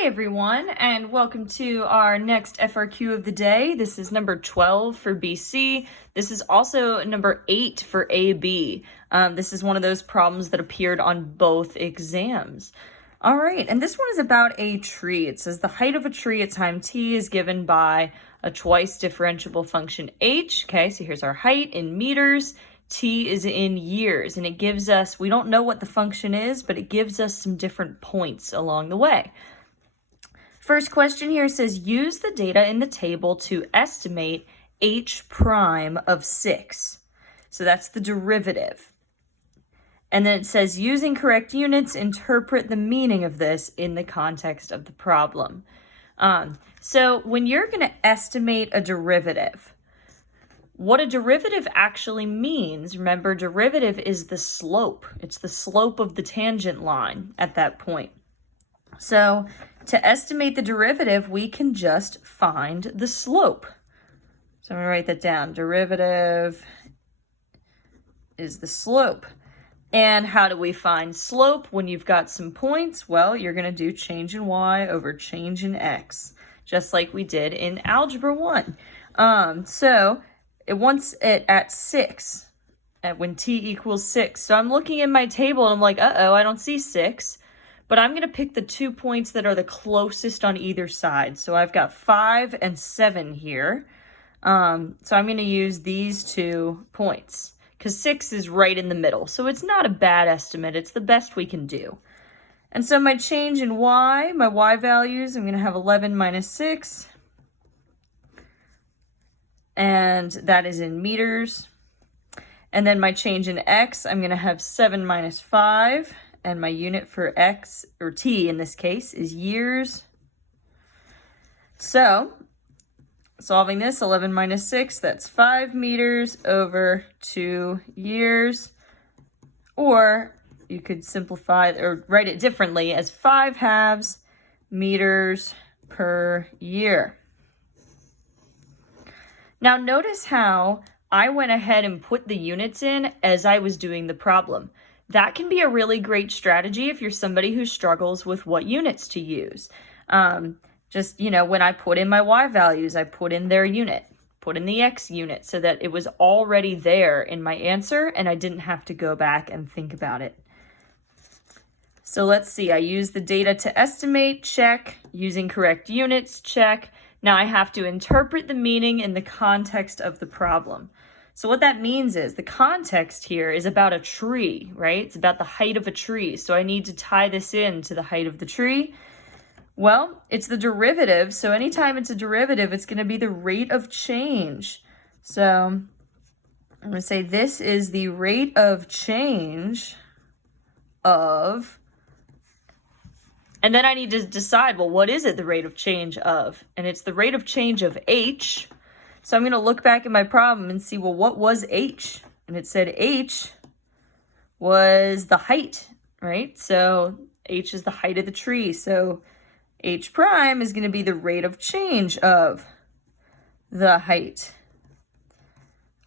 Hi everyone, and welcome to our next FRQ of the day. This is number 12 for BC. This is also number 8 for AB. This is one of those problems that appeared on both exams. All right, and this one is about a tree. It says the height of a tree at time t is given by a twice differentiable function h. Okay, so here's our height in meters. T is in years, and it gives us, we don't know what the function is, but it gives us some different points along the way. First question here says, use the data in the table to estimate h prime of 6. So that's the derivative. And then it says, using correct units, interpret the meaning of this in the context of the problem. So when you're going to estimate a derivative, what a derivative actually means, remember, derivative is the slope. It's the slope of the tangent line at that point. So to estimate the derivative, we can just find the slope. So I'm going to write that down. Derivative is the slope. And how do we find slope when you've got some points? Well, you're going to do change in y over change in x, just like we did in Algebra 1. So it wants it at 6, when t equals 6. So I'm looking in my table and I'm like, uh-oh, I don't see 6. But I'm going to pick the 2 points that are the closest on either side. So I've got 5 and 7 here. So I'm going to use these 2 points because 6 is right in the middle. So it's not a bad estimate. It's the best we can do. And so my change in y, my y values, I'm going to have 11 minus 6. And that is in meters. And then my change in x, I'm going to have 7 minus 5. And my unit for x, or t in this case, is years. So, solving this, 11 minus 6, that's 5 meters over 2 years. Or you could simplify or write it differently as 5 halves meters per year. Now notice how I went ahead and put the units in as I was doing the problem. That can be a really great strategy if you're somebody who struggles with what units to use. Just, when I put in my y values, I put in their unit, put in the x unit so that it was already there in my answer and I didn't have to go back and think about it. So let's see, I use the data to estimate, check, using correct units, check. Now I have to interpret the meaning in the context of the problem. So what that means is the context here is about a tree, right? It's about the height of a tree. So I need to tie this in to the height of the tree. Well, it's the derivative. So anytime it's a derivative, it's going to be the rate of change. So I'm going to say this is the rate of change of, and then I need to decide, well, what is it the rate of change of? And it's the rate of change of h. So I'm going to look back at my problem and see, well, what was h? And it said h was the height, right? So h is the height of the tree. So h prime is going to be the rate of change of the height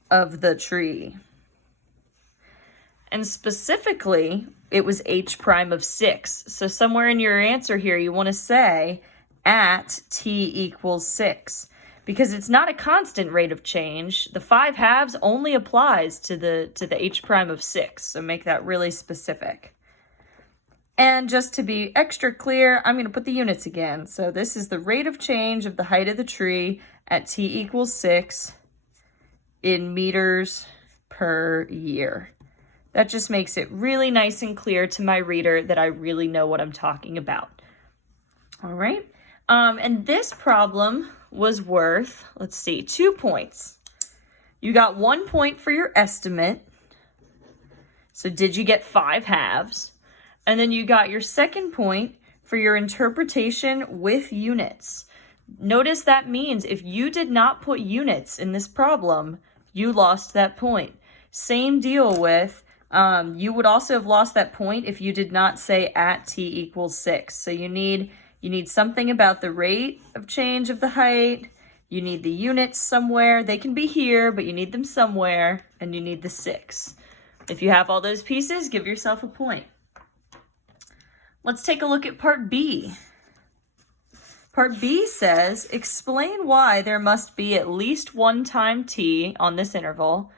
of the tree. And specifically, it was h prime of 6. So somewhere in your answer here, you want to say at t equals 6. Because it's not a constant rate of change. The 5 halves only applies to the h prime of 6. So make that really specific. And just to be extra clear, I'm going to put the units again. So this is the rate of change of the height of the tree at t equals 6 in meters per year. That just makes it really nice and clear to my reader that I really know what I'm talking about. All right. And this problem was worth, let's see, 2 points. You got 1 point for your estimate. So did you get 5 halves? And then you got your second point for your interpretation with units. Notice that means if you did not put units in this problem, you lost that point. Same deal with, you would also have lost that point if you did not say at t equals 6. So you need something about the rate of change of the height. You need the units somewhere. They can be here, but you need them somewhere. And you need the 6. If you have all those pieces, give yourself a point. Let's take a look at part B. Part B says, explain why there must be at least one time t on this interval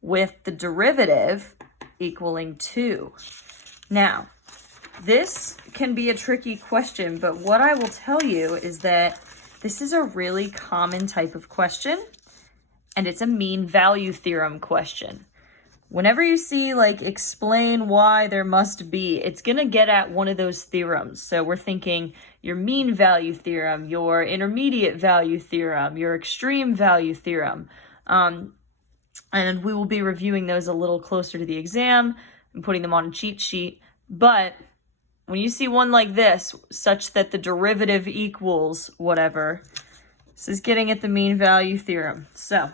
with the derivative equaling 2. Now, this can be a tricky question, but what I will tell you is that this is a really common type of question, and it's a mean value theorem question. Whenever you see like explain why there must be, it's going to get at one of those theorems. So we're thinking your mean value theorem, your intermediate value theorem, your extreme value theorem. And we will be reviewing those a little closer to the exam and putting them on a cheat sheet. But when you see one like this, such that the derivative equals whatever, this is getting at the mean value theorem. So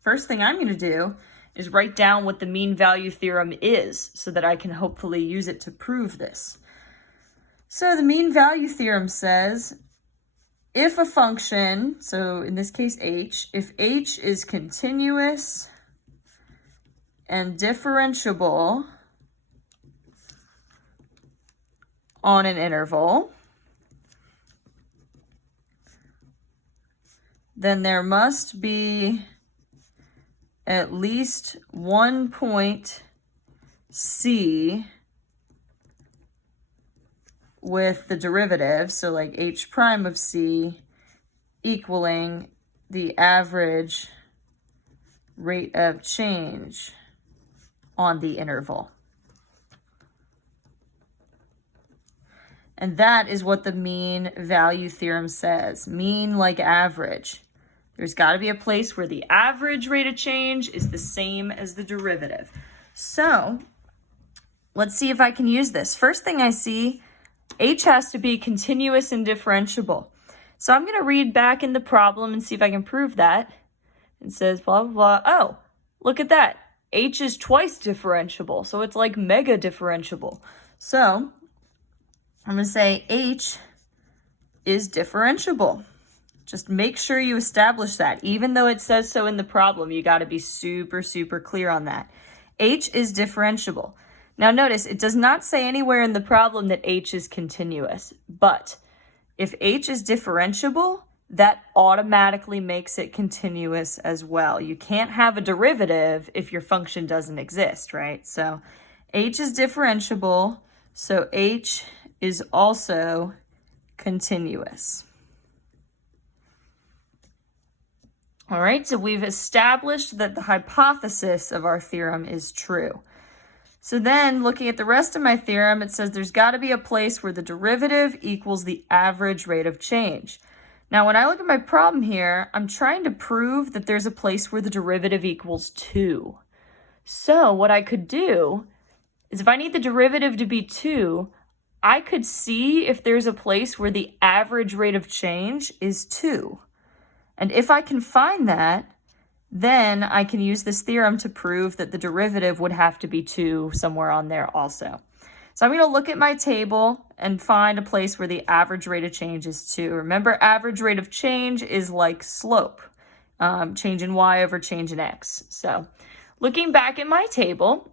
first thing I'm going to do is write down what the mean value theorem is so that I can hopefully use it to prove this. So the mean value theorem says if a function, so in this case h, if h is continuous and differentiable on an interval, then there must be at least one point C with the derivative, so like h prime of C equaling the average rate of change on the interval. And that is what the mean value theorem says. Mean like average. There's got to be a place where the average rate of change is the same as the derivative. So let's see if I can use this. First thing I see, h has to be continuous and differentiable. So I'm going to read back in the problem and see if I can prove that. It says blah, blah, blah. Oh, look at that. H is twice differentiable, so it's like mega differentiable. So I'm going to say h is differentiable. Just make sure you establish that. Even though it says so in the problem, you got to be super, super clear on that. H is differentiable. Now notice, it does not say anywhere in the problem that h is continuous, but if h is differentiable, that automatically makes it continuous as well. You can't have a derivative if your function doesn't exist, right? So h is differentiable, so h is also continuous. All right, so we've established that the hypothesis of our theorem is true. So then, looking at the rest of my theorem, it says there's got to be a place where the derivative equals the average rate of change. Now, when I look at my problem here, I'm trying to prove that there's a place where the derivative equals 2. So what I could do is if I need the derivative to be 2, I could see if there's a place where the average rate of change is 2. And if I can find that, then I can use this theorem to prove that the derivative would have to be 2 somewhere on there also. So I'm going to look at my table and find a place where the average rate of change is 2. Remember, average rate of change is like slope, change in y over change in x. So looking back at my table,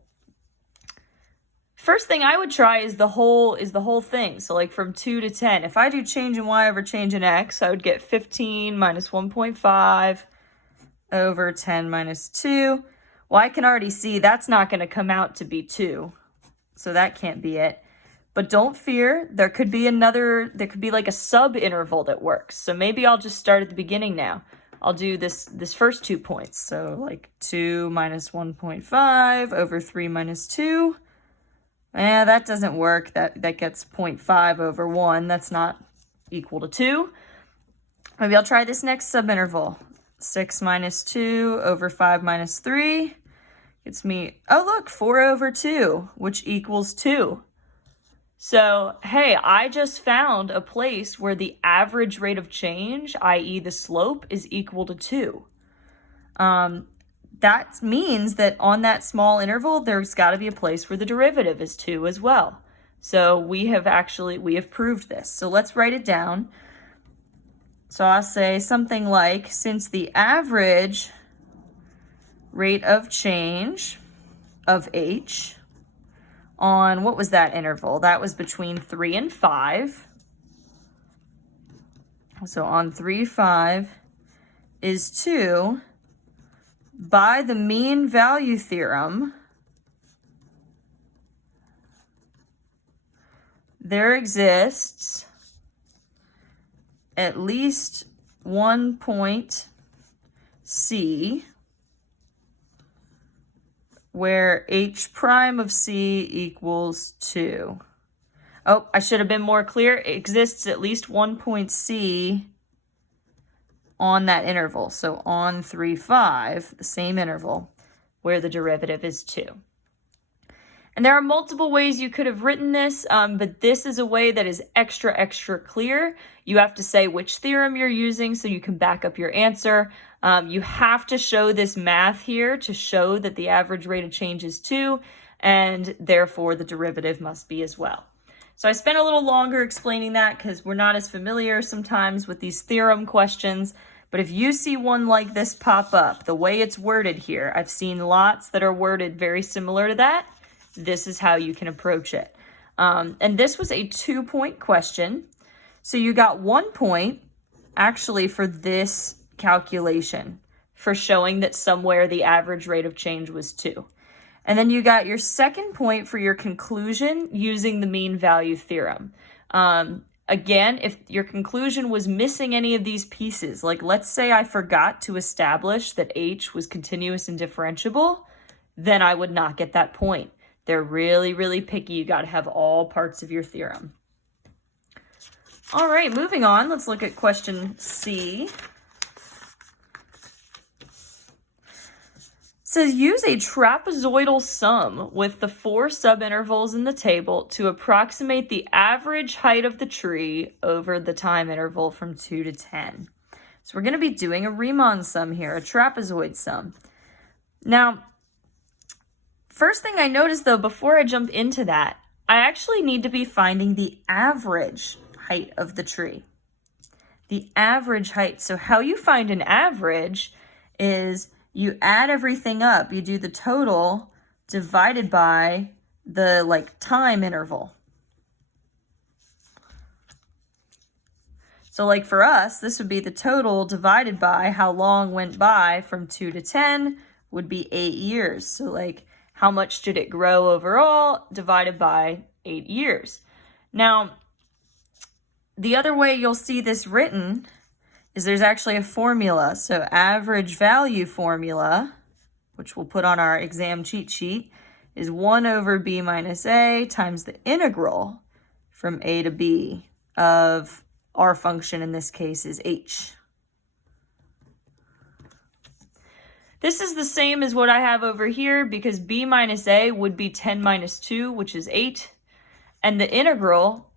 first thing I would try is the whole thing. So like from 2 to 10. If I do change in y over change in x, I would get 15 minus 1.5 over 10 minus 2. Well, I can already see that's not going to come out to be 2. So that can't be it. But don't fear, there could be like a sub-interval that works. So maybe I'll just start at the beginning now. I'll do this first 2 points. So like 2 minus 1.5 over 3 minus 2. That doesn't work. That gets 0.5 over 1. That's not equal to 2. Maybe I'll try this next subinterval. 6 minus 2 over 5 minus 3 gets me, oh look, 4 over 2, which equals 2. So, hey, I just found a place where the average rate of change, i.e. the slope, is equal to 2. That means that on that small interval, there's got to be a place where the derivative is 2 as well. So we have proved this. So let's write it down. So I'll say something like, since the average rate of change of h on, what was that interval? That was between 3 and 5. So on 3, 5 is 2. By the mean value theorem, there exists at least one point C where h prime of C equals 2. Oh, I should have been more clear. It exists at least one point C on that interval. So on 3, 5, the same interval, where the derivative is 2. And there are multiple ways you could have written this, but this is a way that is extra clear. You have to say which theorem you're using so you can back up your answer. You have to show this math here to show that the average rate of change is 2, and therefore the derivative must be as well. So I spent a little longer explaining that because we're not as familiar sometimes with these theorem questions. But if you see one like this pop up, the way it's worded here, I've seen lots that are worded very similar to that. This is how you can approach it. And this was a 2-point question. So you got 1 point actually for this calculation, for showing that somewhere the average rate of change was 2. And then you got your 2nd point for your conclusion using the mean value theorem. Again, if your conclusion was missing any of these pieces, like let's say I forgot to establish that h was continuous and differentiable, then I would not get that point. They're really picky. You got to have all parts of your theorem. All right, moving on. Let's look at question C. It says use a trapezoidal sum with the 4 subintervals in the table to approximate the average height of the tree over the time interval from 2 to 10. So we're going to be doing a Riemann sum here, a trapezoid sum. Now, first thing I noticed though, before I jump into that, I actually need to be finding the average height of the tree. The average height. So how you find an average is you add everything up. You do the total divided by the time interval. So like for us, this would be the total divided by how long went by from 2 to 10 would be 8 years. So like how much did it grow overall divided by 8 years. Now, the other way you'll see this written is there's actually a formula. So average value formula, which we'll put on our exam cheat sheet, is 1 over b minus a times the integral from a to b of our function, in this case, is h. This is the same as what I have over here because b minus a would be 10 minus 2, which is 8. And the integral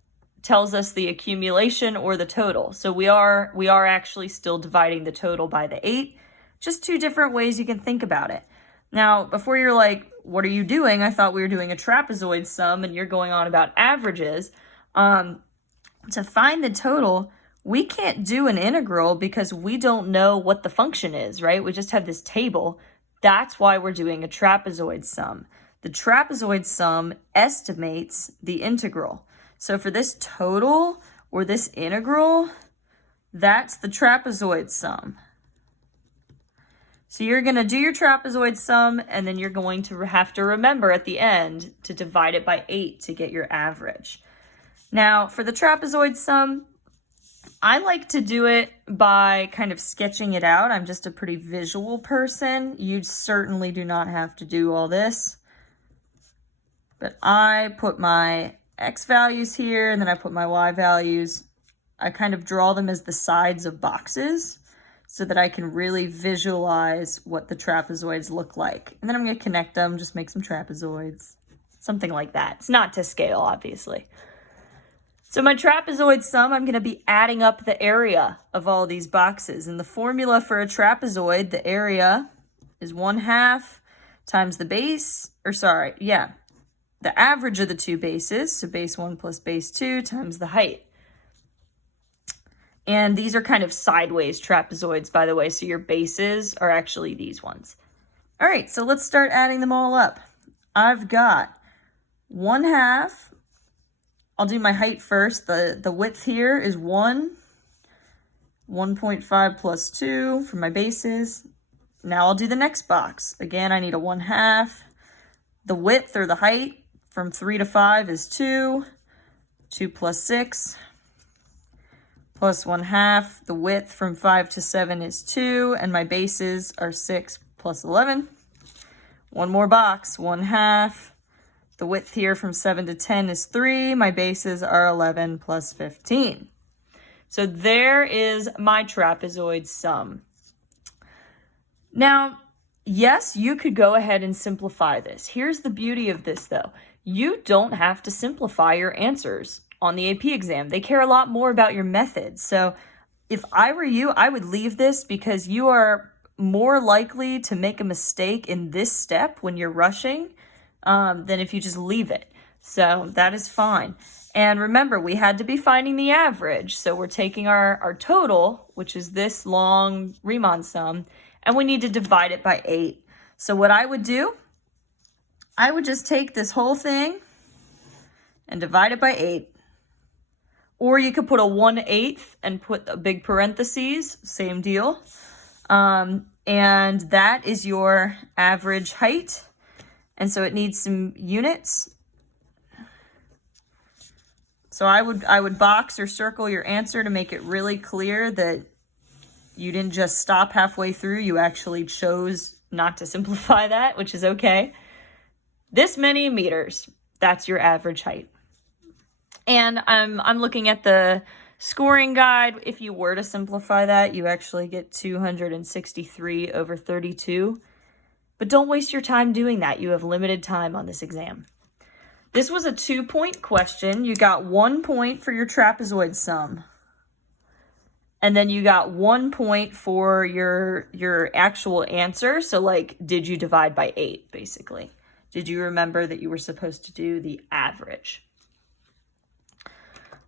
tells us the accumulation or the total. So we are actually still dividing the total by the 8. Just 2 different ways you can think about it. Now, before you're like, what are you doing? I thought we were doing a trapezoid sum and you're going on about averages. To find the total, we can't do an integral because we don't know what the function is, right? We just have this table. That's why we're doing a trapezoid sum. The trapezoid sum estimates the integral. So for this total or this integral, that's the trapezoid sum. So you're going to do your trapezoid sum, and then you're going to have to remember at the end to divide it by 8 to get your average. Now, for the trapezoid sum, I like to do it by kind of sketching it out. I'm just a pretty visual person. You certainly do not have to do all this. But I put my x values here, and then I put my y values. I kind of draw them as the sides of boxes so that I can really visualize what the trapezoids look like. And then I'm going to connect them, just make some trapezoids, something like that. It's not to scale, obviously. So my trapezoid sum, I'm going to be adding up the area of all these boxes. And the formula for a trapezoid, the area is 1/2 times the base, the average of the 2 bases, so base 1 plus base 2 times the height. And these are kind of sideways trapezoids, by the way, so your bases are actually these ones. All right, so let's start adding them all up. I've got 1/2. I'll do my height first. The width here is 1. 1.5 plus 2 for my bases. Now I'll do the next box. Again, I need a 1/2. The width or the height from 3 to 5 is 2. 2 plus 6 plus 1/2. The width from 5 to 7 is 2. And my bases are 6 plus 11. One more box, 1/2. The width here from 7 to 10 is 3. My bases are 11 plus 15. So there is my trapezoid sum. Now, yes, you could go ahead and simplify this. Here's the beauty of this, though. You don't have to simplify your answers on the AP exam. They care a lot more about your methods. So if I were you, I would leave this because you are more likely to make a mistake in this step when you're rushing than if you just leave it. So that is fine. And remember, we had to be finding the average. So we're taking our total, which is this long Riemann sum, and we need to divide it by 8. So what I would do, I would just take this whole thing and divide it by 8. Or you could put a 1/8 and put a big parentheses, same deal. And that is your average height. And so it needs some units. So I would box or circle your answer to make it really clear that you didn't just stop halfway through. You actually chose not to simplify that, which is okay. This many meters, that's your average height. And I'm looking at the scoring guide. If you were to simplify that, you actually get 263 over 32. But don't waste your time doing that. You have limited time on this exam. This was a 2-point question. You got 1 point for your trapezoid sum. And then you got 1 point for your actual answer. So like, did you divide by 8, basically? Did you remember that you were supposed to do the average?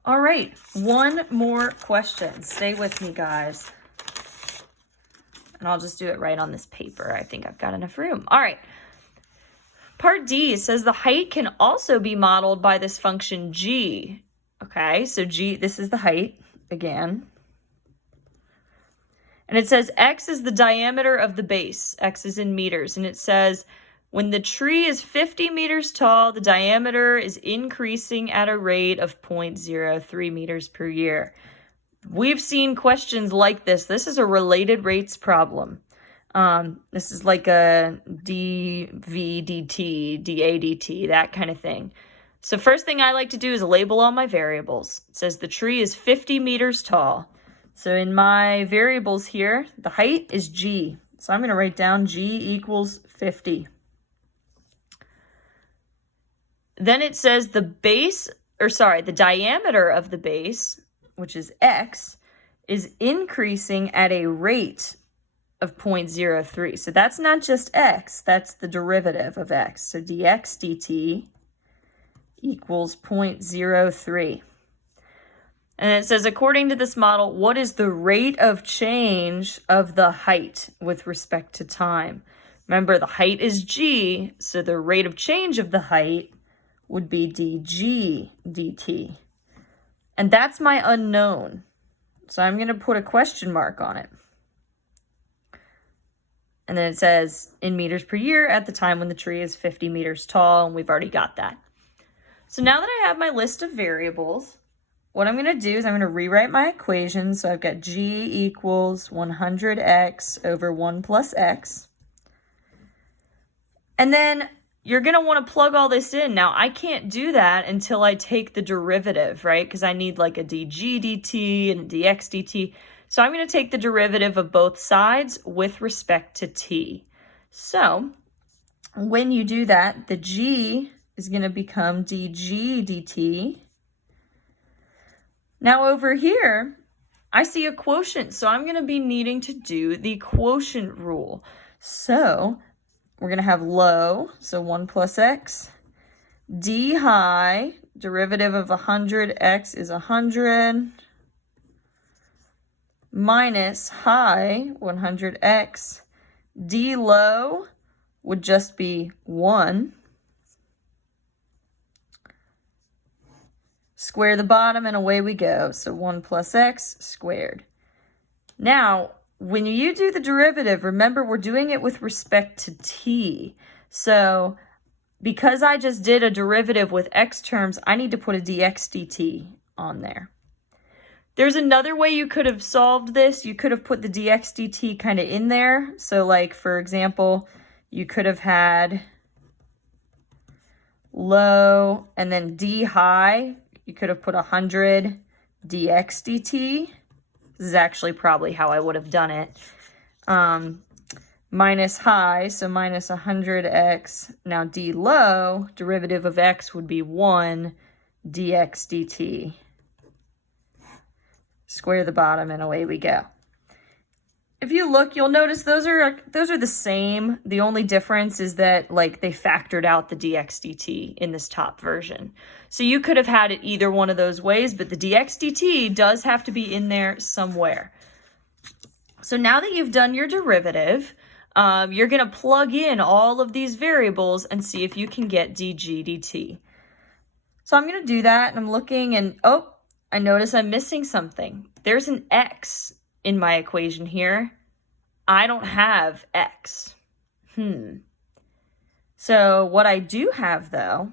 All right, one more question. Stay with me, guys. And I'll just do it right on this paper. I think I've got enough room. All right. Part D says the height can also be modeled by this function g. Okay, so g, this is the height again. And it says x is the diameter of the base. X is in meters. And it says when the tree is 50 meters tall, the diameter is increasing at a rate of 0.03 meters per year. We've seen questions like this. This is a related rates problem. This is like a dv dt, dA dt, that kind of thing. So first thing I like to do is label all my variables. It says the tree is 50 meters tall. So in my variables here, the height is g. So I'm going to write down g equals 50. Then it says the diameter of the base, which is x, is increasing at a rate of 0.03. So that's not just x, that's the derivative of x. So dx dt equals 0.03. And it says, according to this model, what is the rate of change of the height with respect to time? Remember, the height is g, so the rate of change of the height would be dg dt. And that's my unknown. So I'm going to put a question mark on it. And then it says in meters per year at the time when the tree is 50 meters tall, and we've already got that. So now that I have my list of variables, what I'm going to do is I'm going to rewrite my equation. So I've got g equals 100x over 1 plus x. And then you're going to want to plug all this in. Now, I can't do that until I take the derivative, right? Because I need like a dg dt and a dx dt. So I'm going to take the derivative of both sides with respect to t. So when you do that, the g is going to become dg dt. Now over here, I see a quotient. So I'm going to be needing to do the quotient rule. So we're going to have low, so 1 plus x. D high, derivative of 100x is 100. Minus high, 100x. D low would just be 1. Square the bottom and away we go. So 1 plus x squared. Now, when you do the derivative, remember we're doing it with respect to t. So because I just did a derivative with x terms, I need to put a dx dt on there. There's another way you could have solved this. You could have put the dx dt kind of in there. So like, for example, you could have had low and then d high. You could have put 100 dx dt. This is actually probably how I would have done it. Minus high, so minus 100x. Now d low, derivative of x would be 1 dx dt. Square the bottom and away we go. If you look, you'll notice those are the same. The only difference is that like they factored out the dx dt in this top version. So you could have had it either one of those ways, but the dx dt does have to be in there somewhere. So now that you've done your derivative, you're going to plug in all of these variables and see if you can get dg dt. So I'm going to do that, and I'm looking, and oh, I notice I'm missing something. There's an x in my equation here. I don't have x. So what I do have, though,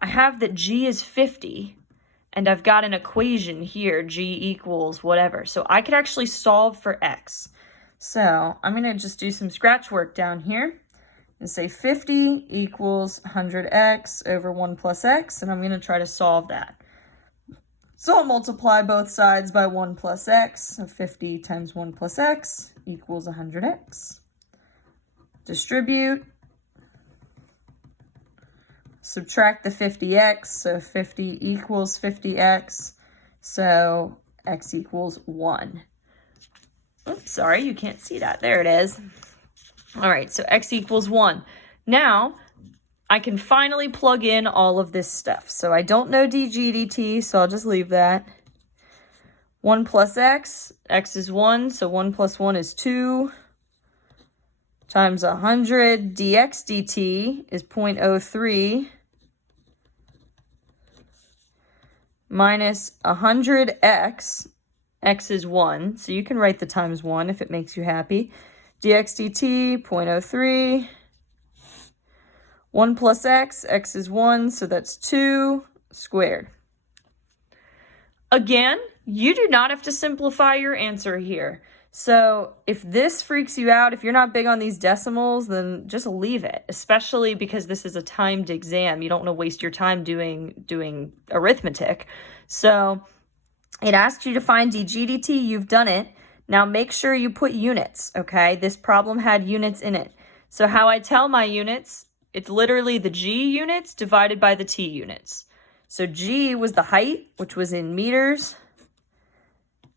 I have that g is 50, and I've got an equation here, g equals whatever. So I could actually solve for x. So I'm going to just do some scratch work down here and say 50 equals 100x over 1 plus x, and I'm going to try to solve that. So I'll multiply both sides by 1 plus x, so 50 times 1 plus x equals 100x. Distribute. Subtract the 50x, so 50 equals 50x, so x equals 1. Oops, sorry, you can't see that. There it is. All right, so x equals 1. Now, I can finally plug in all of this stuff. So I don't know dg dt, so I'll just leave that. 1 plus x, x is 1, so 1 plus 1 is 2, times 100, dx dt is 0.03, minus 100x, x is 1, so you can write the times 1 if it makes you happy. dx dt, 0.03, 1 plus x, x is 1, so that's 2 squared. Again, you do not have to simplify your answer here. So if this freaks you out, if you're not big on these decimals, then just leave it, especially because this is a timed exam. You don't want to waste your time doing arithmetic. So it asks you to find dg dt. You've done it. Now make sure you put units, okay? This problem had units in it. So how I tell my units, it's literally the g units divided by the t units. So g was the height, which was in meters.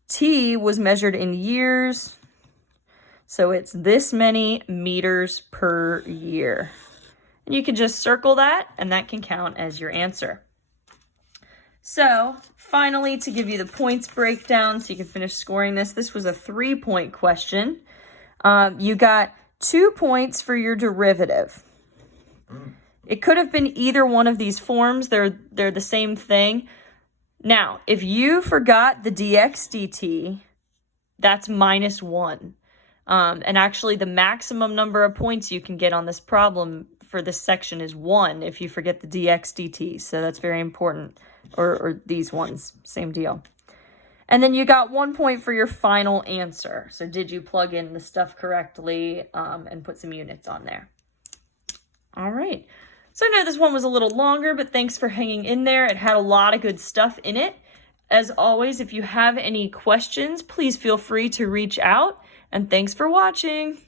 T was measured in years. So it's this many meters per year. And you can just circle that, and that can count as your answer. So finally, to give you the points breakdown so you can finish scoring this, this was a 3-point question. You got 2 points for your derivative. It could have been either one of these forms. They're the same thing. Now, if you forgot the dx dt, that's -1. And actually, the maximum number of points you can get on this problem for this section is 1 if you forget the dx dt. So that's very important. Or these ones, same deal. And then you got 1 point for your final answer. So did you plug in the stuff correctly and put some units on there? All right. So I know this one was a little longer, but thanks for hanging in there. It had a lot of good stuff in it. As always, if you have any questions, please feel free to reach out. And thanks for watching.